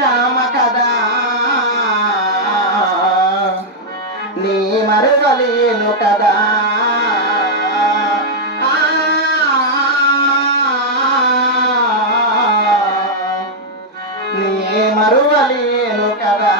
రామ కదా నీ మరువలేను కదా నీ మరువలేను కదా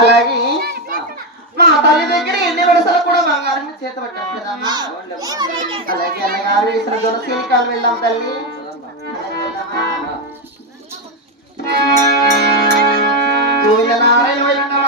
అలాగే మా తల్లి దగ్గర ఎన్ని వరుసలు కూడా బంగారం చేత పట్టాను కదా అలాగే అన్నగారు ఇతర దొరసీలికాలు వెళ్దాం తల్లి గోవింద నారాయణ వైష్ణవ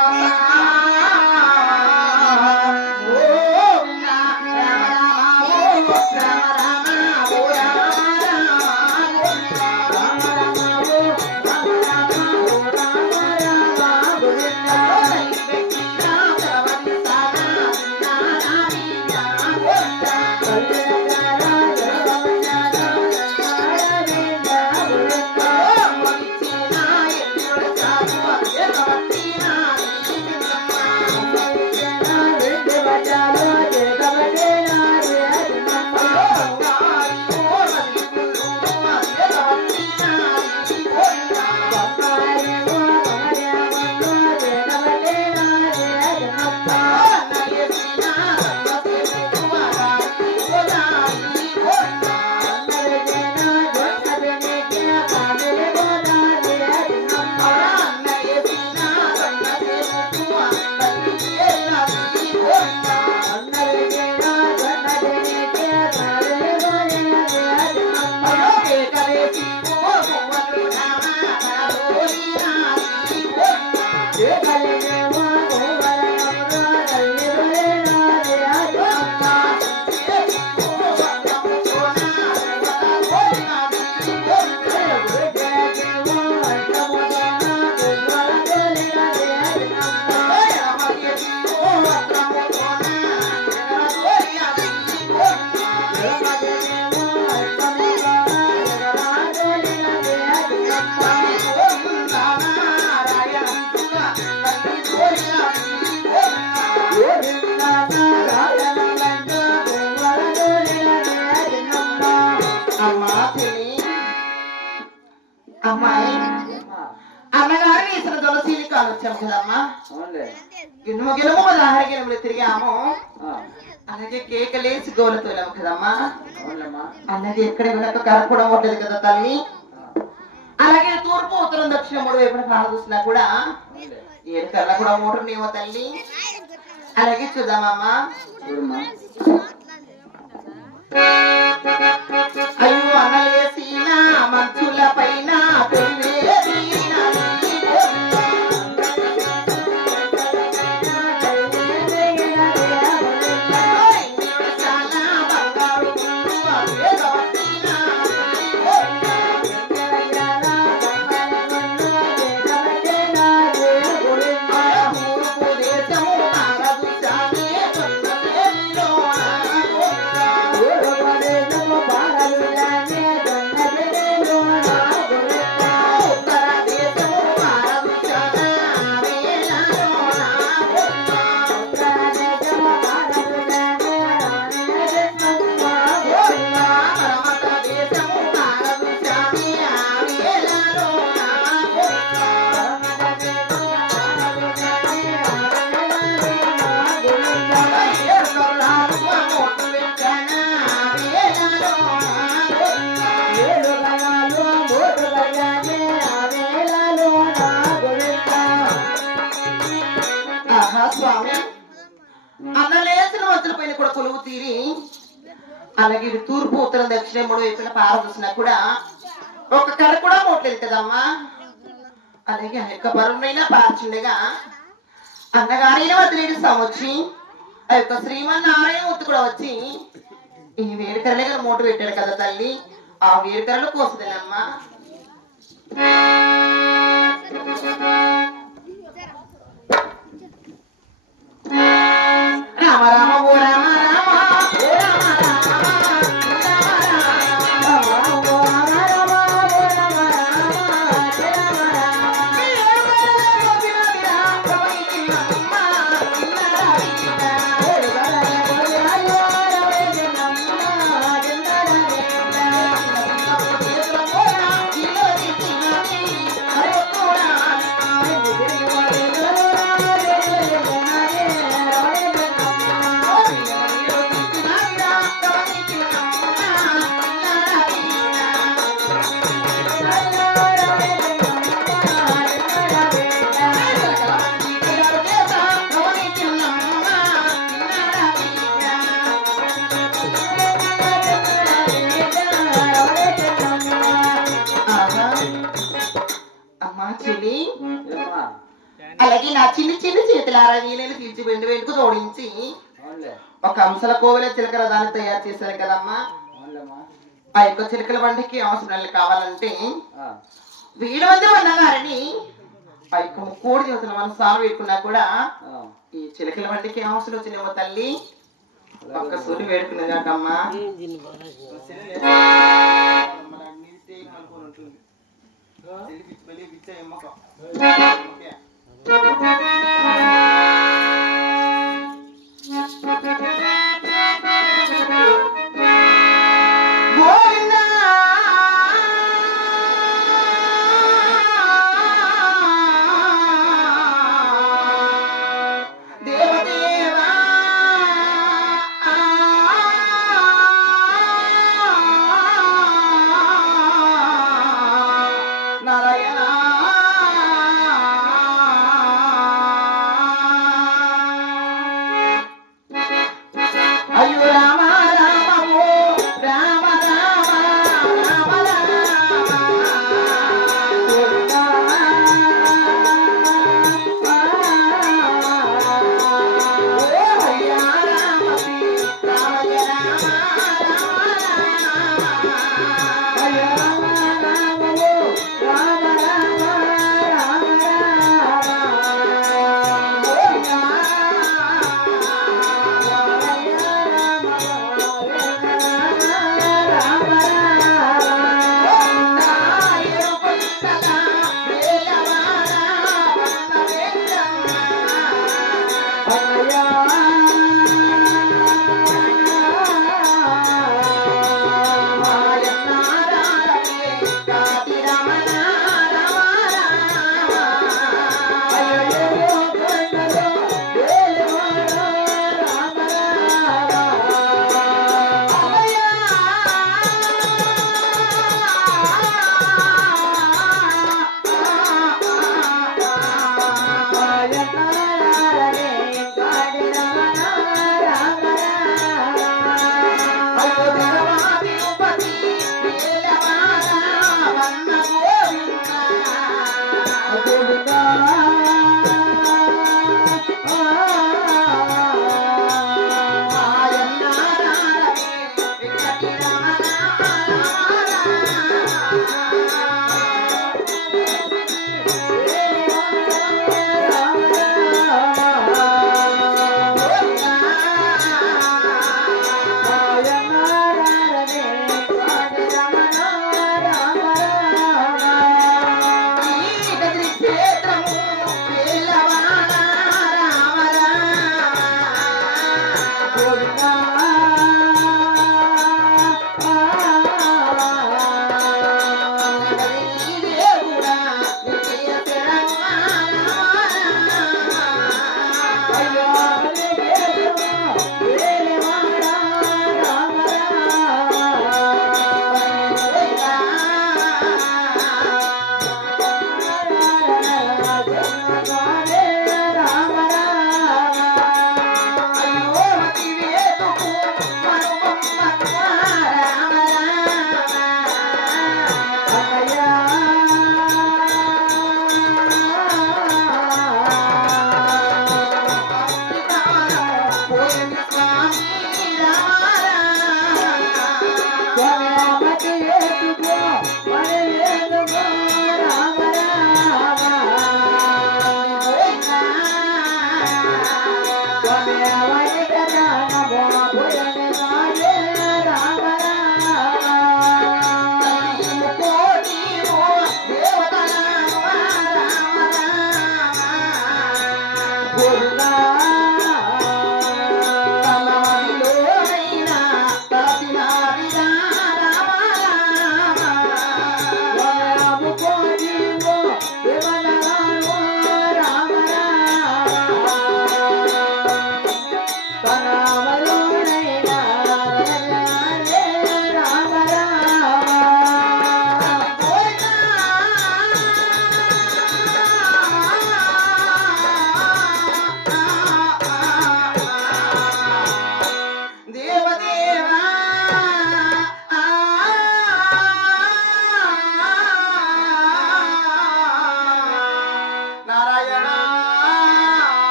అమ్మాయి అన్నగారు ఇతను తులసిని కాలు వచ్చాము కదమ్మా. గిన్నెము గిన్నెము దాహరి గిన్నెములు తిరిగాము. అలాగే కేకలేసి గోలతో వెళ్ళాము కదమ్మా. అలాగే ఎక్కడ వెళ్ళక కరపడం ఉండదు కదా తల్లి. అలాగే తూర్పు ఉత్తరం దక్షిణ మూడు వైపున కాలు చూసినా కూడా ఏడు కళ్ళ కూడా మోటార్ నేమో తల్లి. అలాగే చూద్దామమ్మా. అయ్యో అనలేసిన మంచుల పైన కొలువు తీరి అలాగే తూర్పు ఉత్తరం దక్షిణ మూడు వైపున పార చూసినా కూడా ఒక కర్ర కూడా మోట్లేదు కదమ్మా. అలాగే ఆ యొక్క పరువునైనా పార్చుండగా అన్నగారైన వదిలేడు వచ్చి ఆ యొక్క శ్రీమన్నారాయణ ఉత్తు కూడా వచ్చి ఈ వేరుకరలే కదా మోటు పెట్టాడు కదా తల్లి. ఆ వేరుకరలు కోసదేనమ్మా. రామ రామ ఓ రామ రామ ఓ రామ అలాగే నా చిన్న చిన్న చేతులారా వీళ్ళని తీర్చి వెండి వెంటుకు జోడించి ఒక అంశల కోవెల చిలకల దాన్ని తయారు చేశారు కదమ్మా. ఆ యొక్క చిలకల బండికి అవసరం కావాలంటే వీళ్ళ మధ్య ఉన్నగారని ఆ యొక్క ముక్కోడి దేవతల మనం సాగు వేడుకున్నా కూడా ఈ చిలకల బండికి అవసరం వచ్చినేమో తల్లి. ఒక్క సూటి వేడుకునేదాకమ్మా.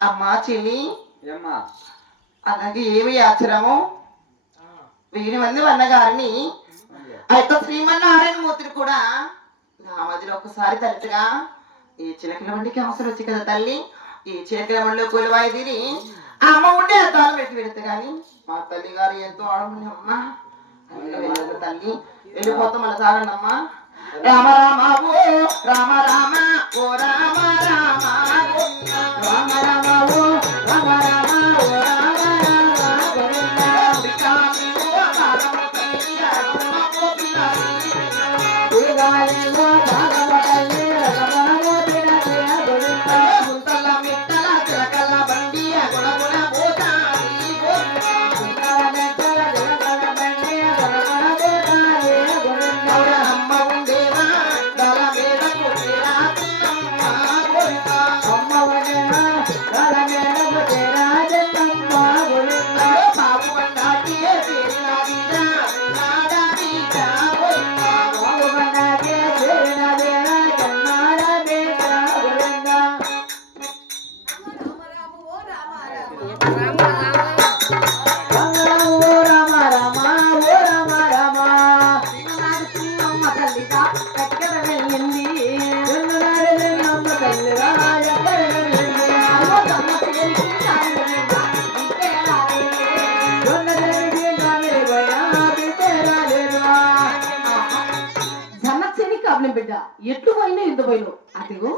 అమ్మా చెల్లి అలాగే ఏమి ఆచరము 1000 మంది వన్నగారిని ఆ యొక్క శ్రీమన్నారాయణ మూర్తిని కూడా నా మధ్యలో ఒకసారి తరచుగా ఈ చిలకల వండికి అవసరం వచ్చి కదా తల్లి ఈ చిలకల వండిలో కొలువాయి తిని అమ్మ ఉండే అద్దాలు పెట్టి పెడతా కానీ మా తల్లి గారు ఎంతో ఆడమని అమ్మ తల్లి వెళ్ళిపోతాం మళ్ళీ సాగండమ్మా రామ రామ ఓ రామ రామ ఓ రామ రామ రామ రామ ఓ రామ రామ ఓ రామ బిడ్డ ఎట్లు పోయినా ఎంత పోయినా అదిగో